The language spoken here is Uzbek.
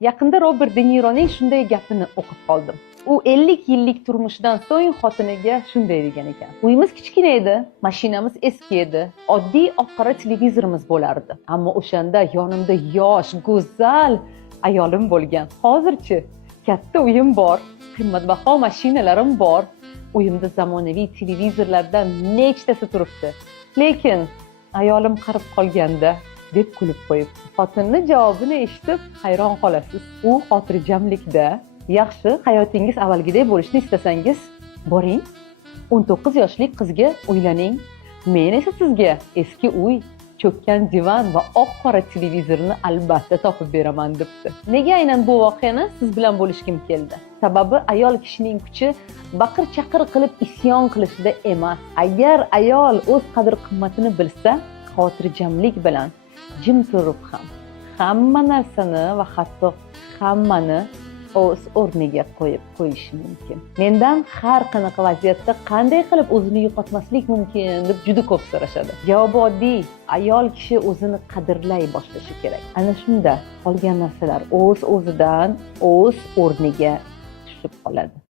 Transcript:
Yaqinda Robert De Nironing shunday gapini o'qib qoldim. U 50 yillik turmushdan so'ng xotiniga shunday degan ekan. Uyimiz kichkina edi, mashinamiz eski edi, oddiy oq-qora televizorimiz bo'lardi. Ammo o'shanda yonimda yosh, go'zal ayolim bo'lgan. Hozirchi katta uyim bor, qimmatbaho mashinalarim bor. Uyimda zamonaviy televizorlardan nechtasi turibdi. Lekin ayolim qarib qolganda deb kulib qo'yibdi. Xotinning javobini eshitib hayron qolasiz. U xotirjamlikda, yaxshi, hayotingiz avvalgidek bo'lishini istasangiz, boring, 19 yoshli qizga uylaning. Men esa sizga eski uy, cho'kkan divan va oq-qora televizorni albatta topib beraman debdi. Nega aynan bu voqeani siz bilan bo'lishkim keldi? Sababi ayol kishining kuchi baqir-chaqir qilib isyon qilishida emas. Agar ayol o'z qadr-qimmatini bilsa, xotirjamlik bilan jim turib ham hamma narsani va hatto hammani o'z o'rniga qo'yib qo'yishi mumkin. Mendan har qanaqa vaziyatda qanday qilib o'zini yo'qotmaslik mumkin deb juda ko'p so'rashadi. Javobi oddiy: ayol kishi o'zini qadrlay boshlashi kerak. Ana shunda qolgan narsalar o'z-o'zidan o'z o'rniga tushib qoladi.